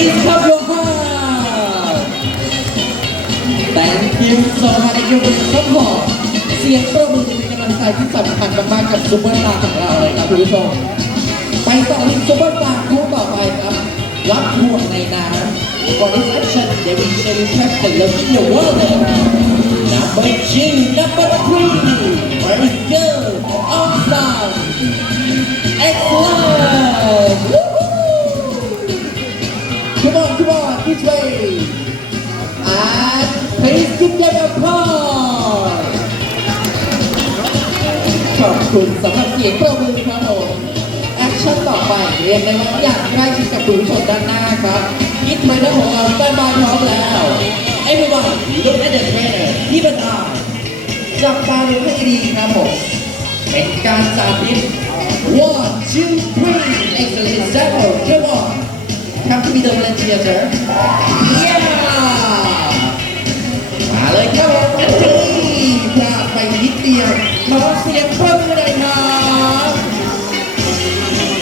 It's up your heart Thank you so much for your support เสียงปรบมือเป็นกำลังใจที่สำคัญมากๆกับซุปเปอร์สตาร์ของเราเลยครับคุณผู้ชมไปต่อที่ซุปเปอร์สตาร์คู่ต่อไปครับรับห่วงในน้ำ For this action they will show you captain love in the world Number 2 Number 3 Very good Awesome Excellent Come on this way and please give them applause ขอบคุณสำหรับเสียงปรบมือครับผมแอคชั่นต่อไปเรียนได้ว่าอยากใกล้ชิดกับผู้ชมด้านหน้าครับคิดไว้นะของเราสแตนบายพร้อมแล้ว Everyone look at the trainer keep an eye จับตาดูให้ดีครับผมเป็นการสาธิต 1 2 3 excellent example come on come to be the volunteer yeah มาเลยครับผมอันนี้พลาดไปนิดเดียวขอเสียงเพิ่มเลยครับ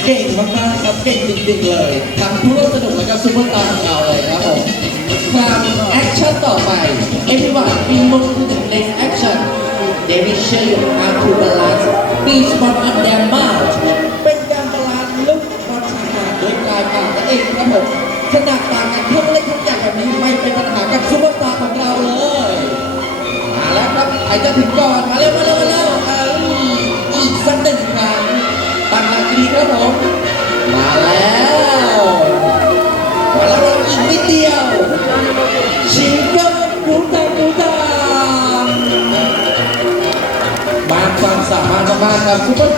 เก่งมากๆครับเก่งจริงๆเลยทั้งผู้ร่วมสนุกและก็ซุปเปอร์สตาร์ของเราเลยครับผมครับแอคชั่นต่อไป everyone we move to the next action they will show you how to balance each one on their mouth เป็นการบาลานซ์ลูกบอลชายหาดโดยปลายปากนั่นเองครับผมขนาดต่างกันทั้งเล็กทั้งใหญ่แบบนี้ไม่เป็นปัญหากับซุปเปอร์สตาร์ของเราเลยมาแล้วครับใครจะถึงก่อนมาเร็วอีกสักหนึ่งครั้งตั้งหลักดีครับผมมาแล้วอีกนิดเดียวชิงเกิลดูตามบางความสามารถมากๆครับซุปเปอร์สตาร์